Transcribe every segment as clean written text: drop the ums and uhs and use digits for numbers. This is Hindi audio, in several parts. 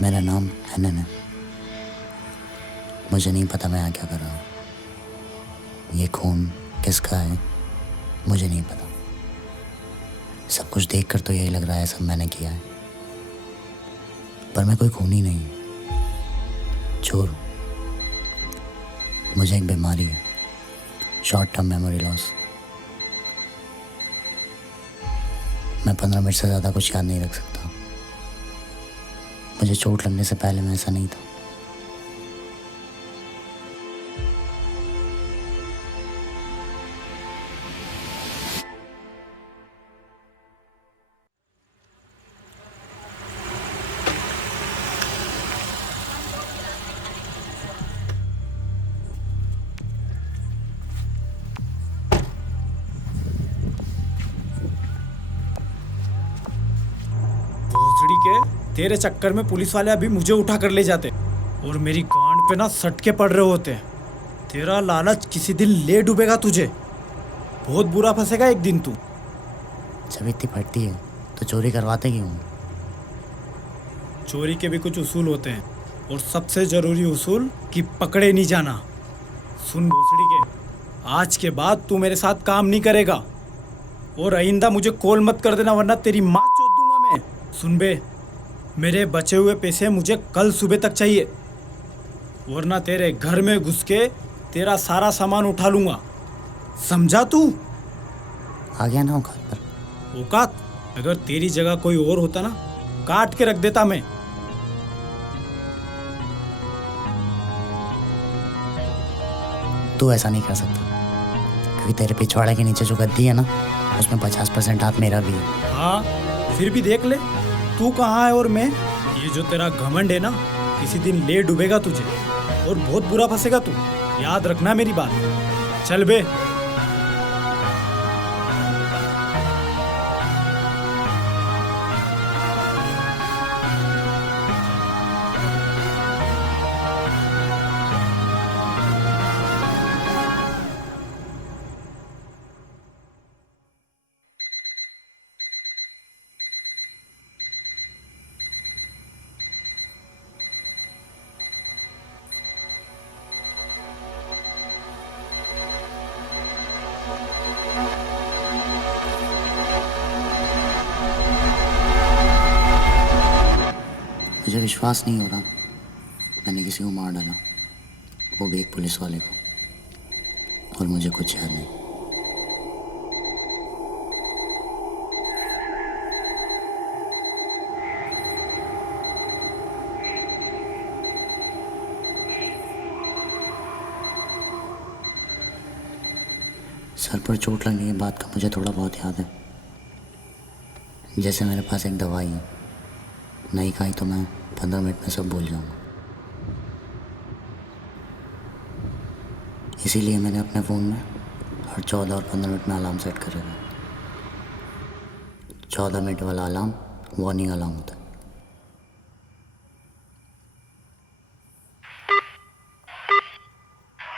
मेरा नाम एनन है। मुझे नहीं पता मैं यहाँ क्या कर रहा हूँ। ये खून किसका है मुझे नहीं पता। सब कुछ देखकर तो यही लग रहा है सब मैंने किया है, पर मैं कोई खूनी नहीं हूँ, चोर हूँ। मुझे एक बीमारी है, शॉर्ट टर्म मेमोरी लॉस। मैं 15 मिनट से ज़्यादा कुछ याद नहीं रख सकता। मुझे चोट लगने से पहले मैं ऐसा नहीं था। भोसड़ी के तेरे चक्कर में पुलिस वाले अभी मुझे उठा कर ले जाते और मेरी गांड पे ना सटके पड़ रहे होते। तेरा लालच किसी दिन ले डूबेगा तुझे, बहुत बुरा फंसेगा एक दिन तू। जब इतनी फटती है तो चोरी करवाते क्यों? चोरी के भी कुछ उसूल होते हैं, और सबसे जरूरी उसूल कि पकड़े नहीं जाना। सुन भोसड़ी के, आज के बाद तू मेरे साथ काम नहीं करेगा और आइंदा मुझे कॉल मत कर देना, वरना तेरी माँ चोद दूंगा मैं। सुन बे, मेरे बचे हुए पैसे मुझे कल सुबह तक चाहिए, वरना तेरे घर में घुस के तेरा सारा सामान उठा लूंगा, समझा तू? आ गया ना औकात पर। औकात? अगर तेरी जगह कोई और होता ना, काट के रख देता मैं। तू ऐसा नहीं कर सकता, क्योंकि तेरे पिछवाड़े के नीचे जो गद्दी है ना, उसमें 50% हाथ मेरा भी है। हाँ, फिर भी देख ले, तू कहाँ है और मैं। ये जो तेरा घमंड है ना, किसी दिन ले डूबेगा तुझे और बहुत बुरा फंसेगा तू, याद रखना मेरी बात। चल बे। मुझे विश्वास नहीं हो रहा मैंने किसी को मार डाला, वो भी एक पुलिस वाले को, और मुझे कुछ याद नहीं। सर पर चोट लगने के बाद का मुझे थोड़ा बहुत याद है, जैसे मेरे पास एक दवाई है, नहीं खाई तो मैं 15 मिनट में सब भूल जाऊंगा। इसीलिए मैंने अपने फ़ोन में हर 14 और 15 मिनट में अलार्म सेट कर रखा है। 14 मिनट वाला अलार्म वार्निंग अलार्म होता है।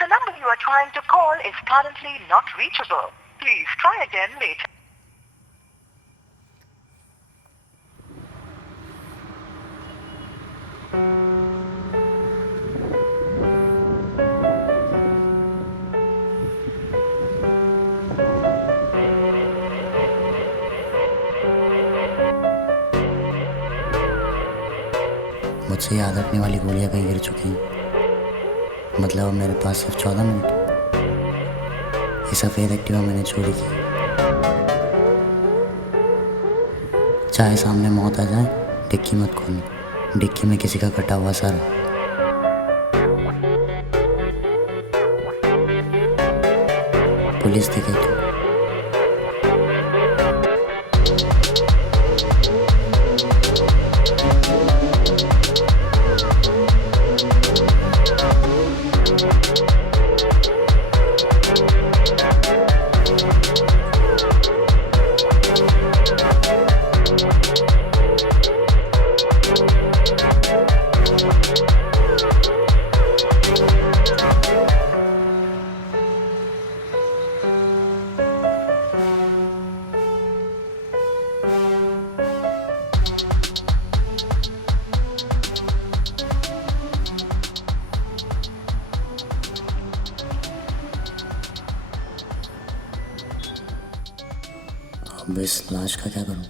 The number you are trying to call is currently not reachable. Please try again later. मुझसे याद रखने वाली गोलियां कहीं गिर चुकी हैं, मतलब अब मेरे पास सिर्फ 14 मिनट। ये सफ़ेद एक्टिवा मैंने चोरी की। चाहे सामने मौत आ जाए, डिक्की मत खोलना, डिक्की में किसी का कटा हुआ सर है। पुलिस दिखे तो अब इस लाश का क्या करूं?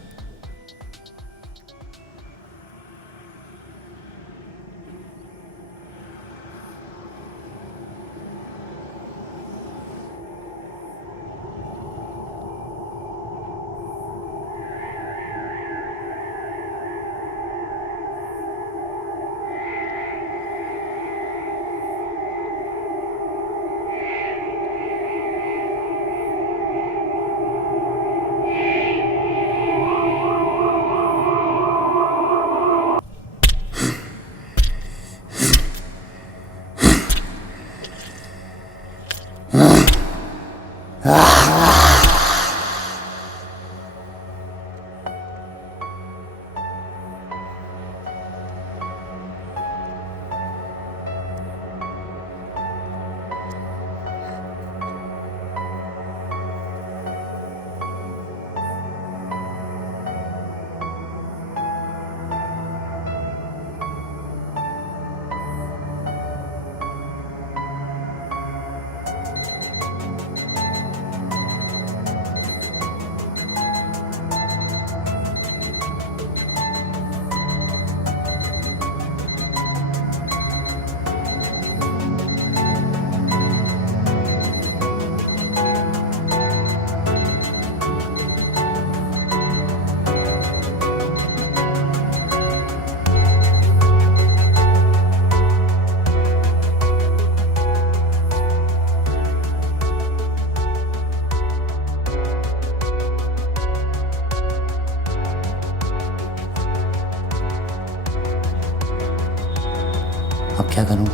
अब क्या करूं?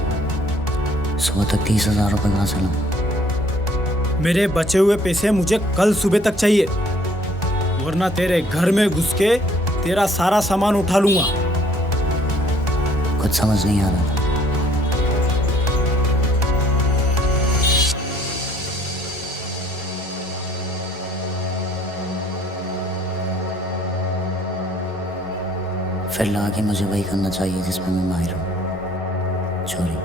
सुबह तक 30,000 रुपये कहाँ से लाऊं? मेरे बचे हुए पैसे मुझे कल सुबह तक चाहिए, वरना तेरे घर में घुस के तेरा सारा सामान उठा लूंगा। कुछ समझ नहीं आ रहा था। फिर लगा कि मुझे वही करना चाहिए जिसमें मैं माहिर हूँ, चोरी।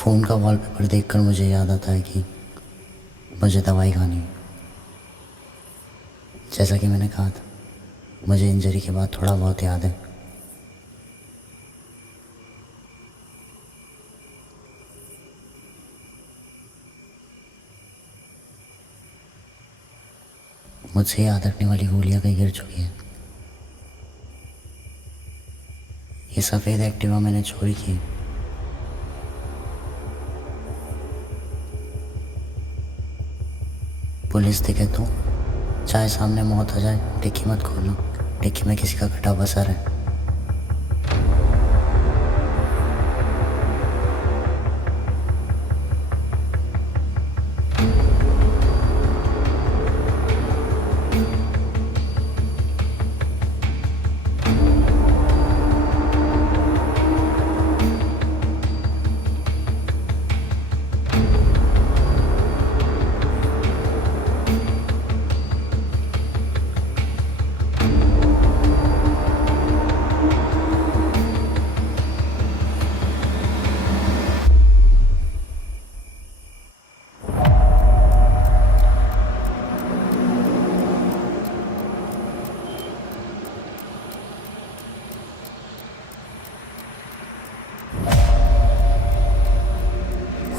फ़ोन का वॉलपेपर देखकर मुझे याद आता है कि मुझे दवाई खानी है। जैसा कि मैंने कहा था, मुझे इंजरी के बाद थोड़ा बहुत याद है। मुझसे याद रखने वाली गोलियां कहीं गिर चुकी हैं। ये सफ़ेद एक्टिवा मैंने चोरी की। पुलिस दिखे तो चाहे सामने मौत आ जाए, डिक्की मत खोलना। डिक्की में किसी का कटा हुआ सर है।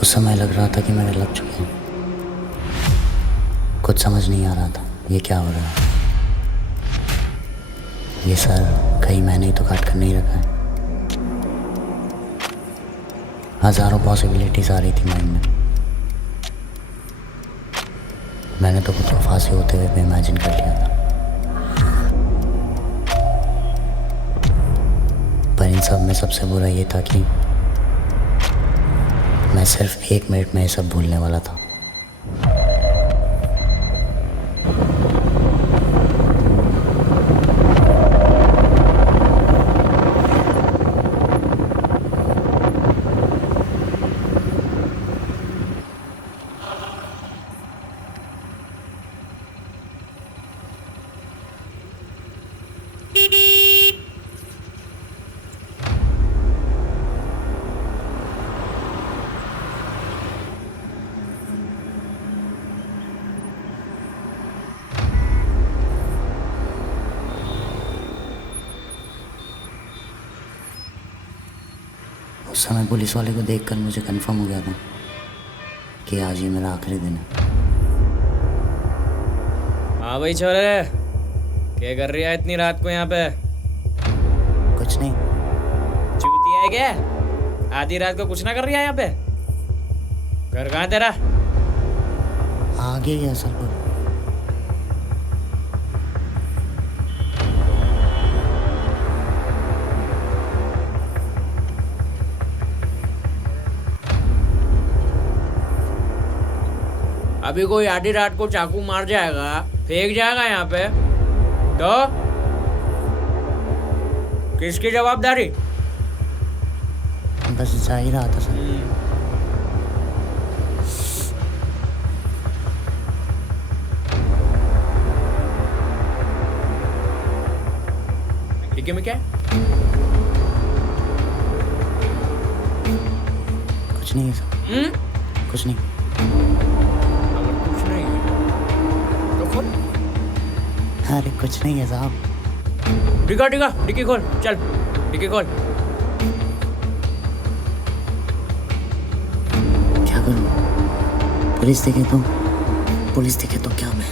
उस समय लग रहा था कि मेरे लग चुके हैं। कुछ समझ नहीं आ रहा था ये क्या हो रहा है। ये सर कहीं मैंने ही तो काट कर नहीं रखा है। हजारों पॉसिबिलिटीज आ रही थी माइंड में। मैंने तो खुद को फांसी होते हुए भी इमेजिन कर लिया था। पर इन सब में सबसे बुरा ये था कि मैं सिर्फ 1 मिनट में ये सब भूलने वाला था। उस समय पुलिस वाले को देखकर मुझे कंफर्म हो गया था कि आज ये मेरा आखिरी दिन है। हाँ भाई छोरे, क्या कर रही है इतनी रात को यहाँ पे? कुछ नहीं। चूतिया है क्या? आधी रात को कुछ ना कर रही है यहाँ पे? घर कहाँ तेरा? आगे ही है असलपुर। अभी कोई आधी रात को चाकू मार जाएगा, फेंक जाएगा यहाँ पे, तो किसकी जवाबदारी? बस जा ही रहा था सर। ठीक है, मैं क्या? कुछ नहीं है सर। कुछ नहीं। अगर कुछ नहीं है तो खोल। अरे कुछ नहीं है साहब। ठीक है, डिक्की खोल, चल डिक्की खोल। क्या करूं? पुलिस दिखे तो क्या मैं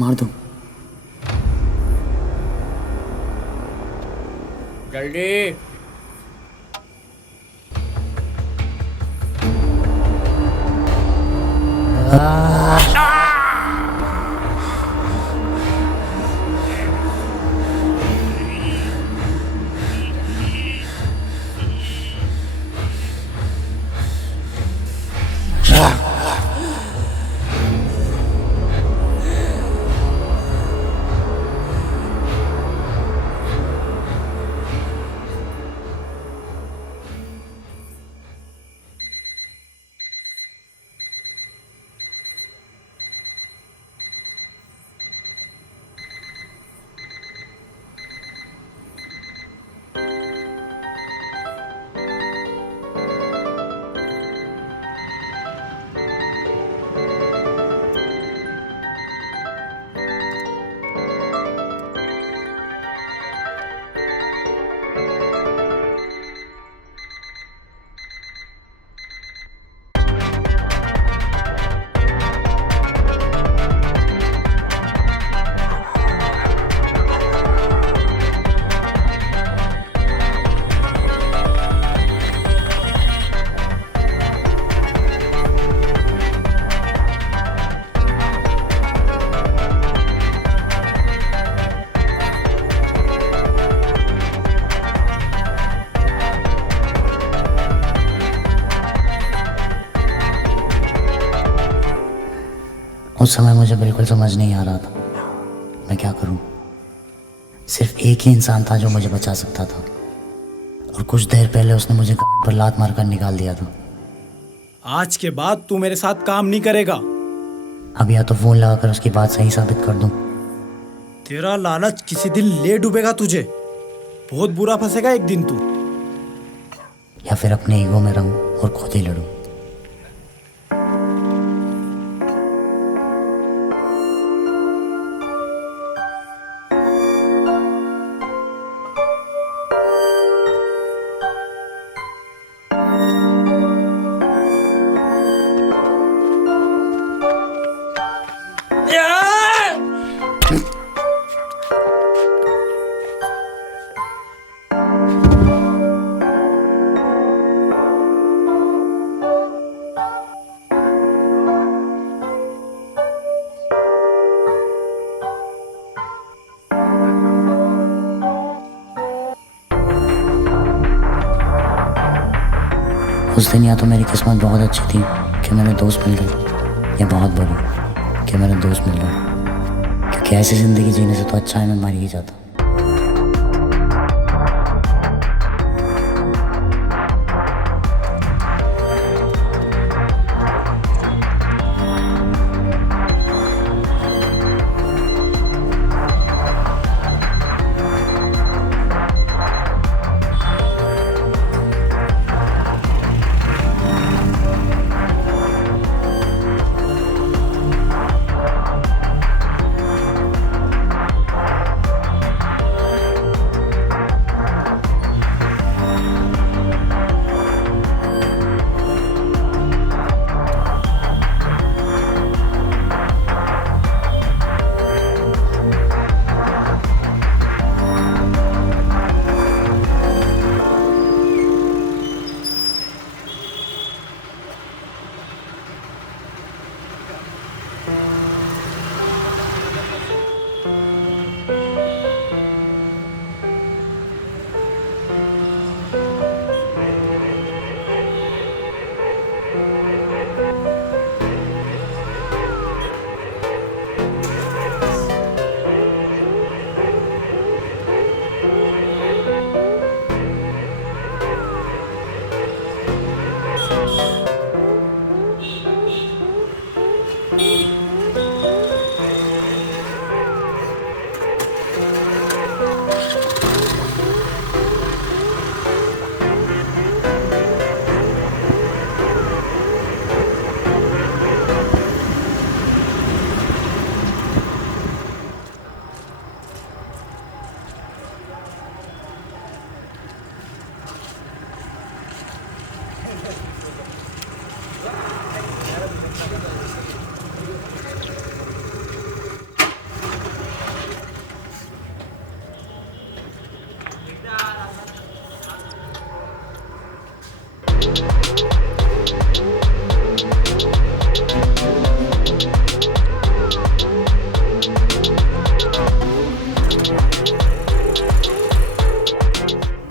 मार दूं? जल्दी। उस समय मुझे बिल्कुल समझ नहीं आ रहा था मैं क्या करूं। सिर्फ एक ही इंसान था जो मुझे बचा सकता था, और कुछ देर पहले उसने मुझे गांड पर लात मारकर निकाल दिया था। आज के बाद तू मेरे साथ काम नहीं करेगा। अब या तो फोन लगाकर उसकी बात सही साबित कर दूं, तेरा लालच किसी दिन ले डूबेगा तुझे। बहुत बुरा फंसेगा एक दिन तू। या फिर अपने ईगो में रहूं और खुद ही लड़ूं। उस दिन या तो मेरी किस्मत बहुत अच्छी थी कि मेरे दोस्त मिल गए, या बहुत बुरी कि मेरे दोस्त मिल गए, क्योंकि ऐसी ज़िंदगी जीने से तो अच्छा है मैं मर ही जाता।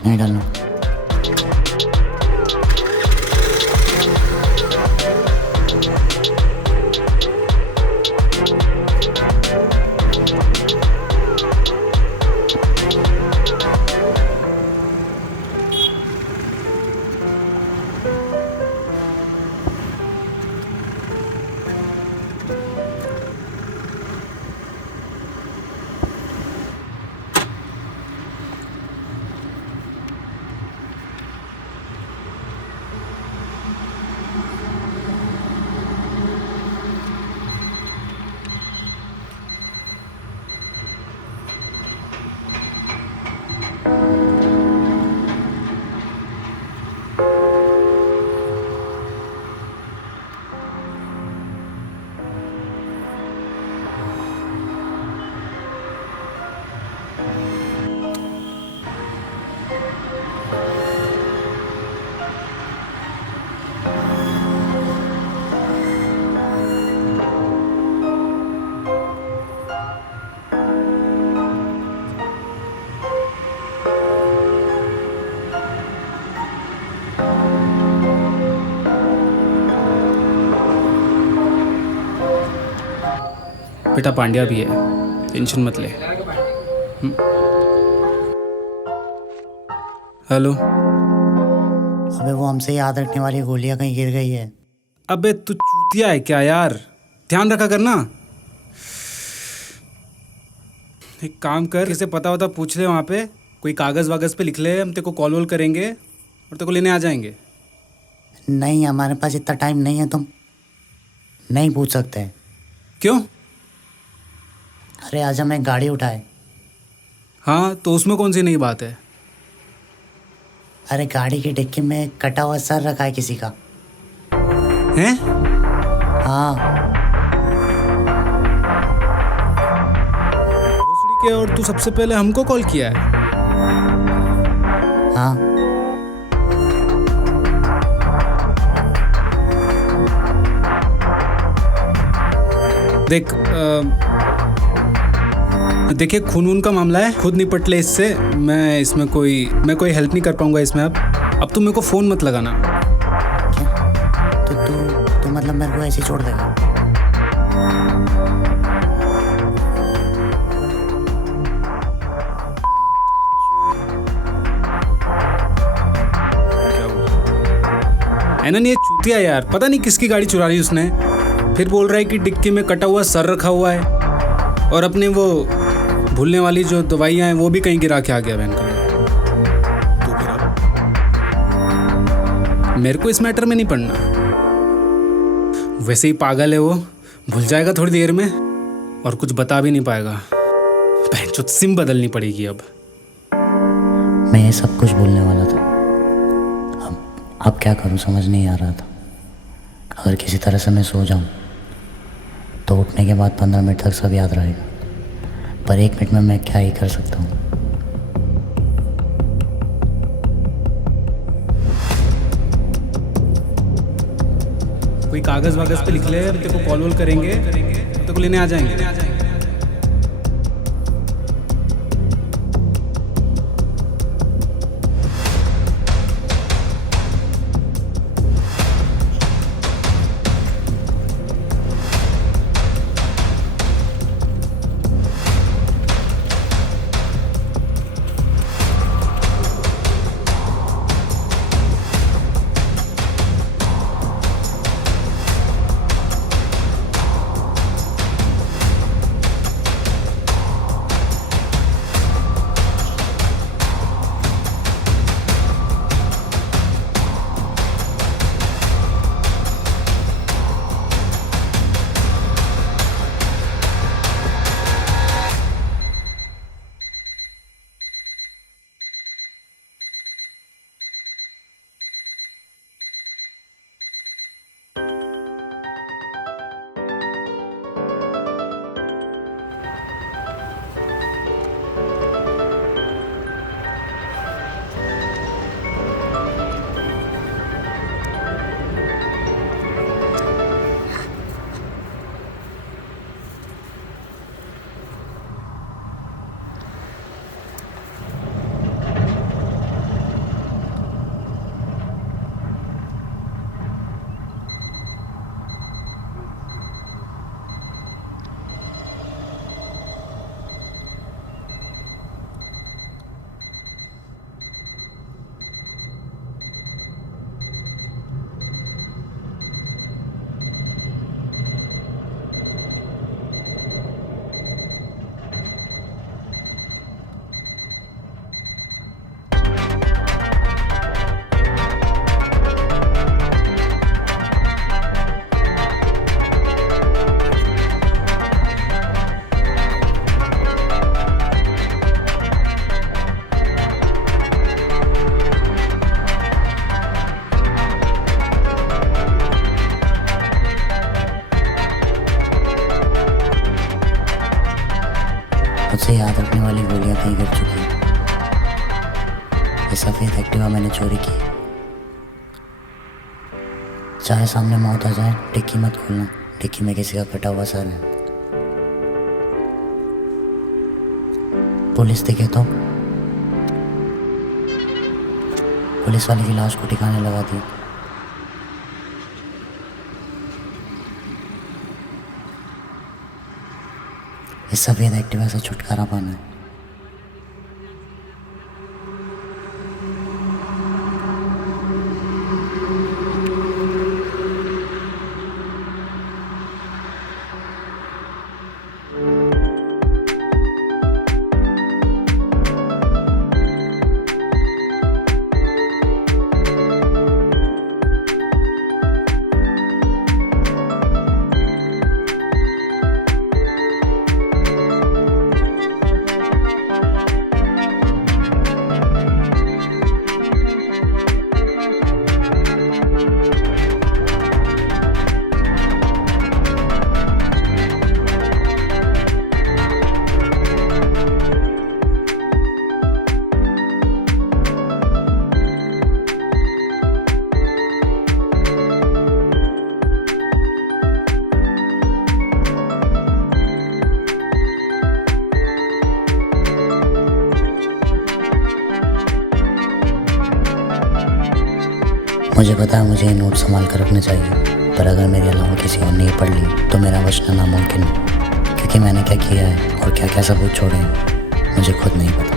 नहीं डालना। बेटा पांड्या भी है, टेंशन मत ले। हेलो। अबे वो हमसे याद रखने वाली गोलियां कहीं गिर गई है। अबे तू चूतिया है क्या यार, ध्यान रखा करना। एक काम कर, किसे पता होता पूछ ले, वहाँ पे कोई कागज़ वागज़ पे लिख ले, हम तेरे को कॉल वॉल करेंगे और तेरे को लेने आ जाएंगे। नहीं, हमारे पास इतना टाइम नहीं है, तुम नहीं पूछ सकते। क्यों? अरे आज हमें गाड़ी उठाए। हाँ तो उसमें कौन सी नई बात है? अरे गाड़ी की डिक्की में कटा हुआ सर रखा है किसी का। हैं? हाँ। भोसड़ी के, और तू सबसे पहले हमको कॉल किया है? हाँ। देखिए खून वून का मामला है, खुद निपट ले इससे। मैं कोई हेल्प नहीं कर पाऊंगा इसमें। अब तुम मेरे को फ़ोन मत लगाना। तो तू मतलब मेरे को ऐसे ही छोड़ देगा? है ना, ये चूतिया यार, पता नहीं किसकी गाड़ी चुरा ली उसने। फिर बोल रहा है कि डिक्की में कटा हुआ सर रखा हुआ है, और अपने वो भूलने वाली जो दवाइयाँ हैं वो भी कहीं गिरा के आ गया बहन का। मेरे को इस मैटर में नहीं पड़ना। वैसे ही पागल है वो, भूल जाएगा थोड़ी देर में और कुछ बता भी नहीं पाएगा। बहनचोद सिम बदलनी पड़ेगी अब। मैं ये सब कुछ बोलने वाला था, अब क्या करूं समझ नहीं आ रहा था। अगर किसी तरह से मैं सो जाऊं तो उठने के बाद 15 मिनट तक सब याद रहेगा, पर 1 मिनट में मैं क्या ही कर सकता हूँ। कोई कागज़ वागज़ पे लिख ले, तेरे को कॉल वॉल करेंगे, तेरे को लेने आ जाएंगे। मुझसे याद रखने वाली गोलियां कहीं गिर चुकी हैं। ये सफ़ेद एक्टिवा मैंने चोरी की। चाहे सामने मौत आ जाए, डिक्की मत खोलना, डिक्की में किसी का कटा हुआ सर है। पुलिस दिखे तो पुलिस वाले की लाश को ठिकाने लगा दी। इस सफ़ेद एक्टिवा से छुटकारा पाना है। मुझे पता है मुझे ये नोट संभाल कर रखने चाहिए, पर अगर मेरी अलावा किसी और ने पढ़ ली तो मेरा बचना नामुमकिन है, क्योंकि मैंने क्या किया है और क्या क्या सबूत छोड़े हैं मुझे खुद नहीं पता।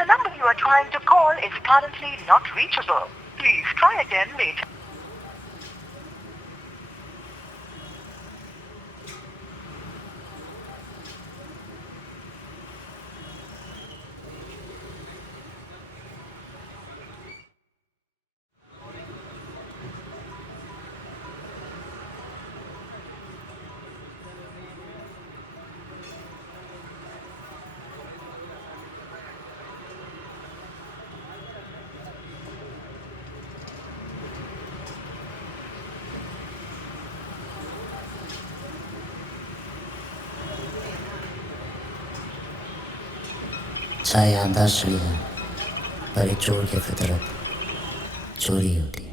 The number you are trying to call is currently not reachable. Please try again later. चाहे याददाश्त चली जाए, पर एक चोर की फितरत चोरी होती है।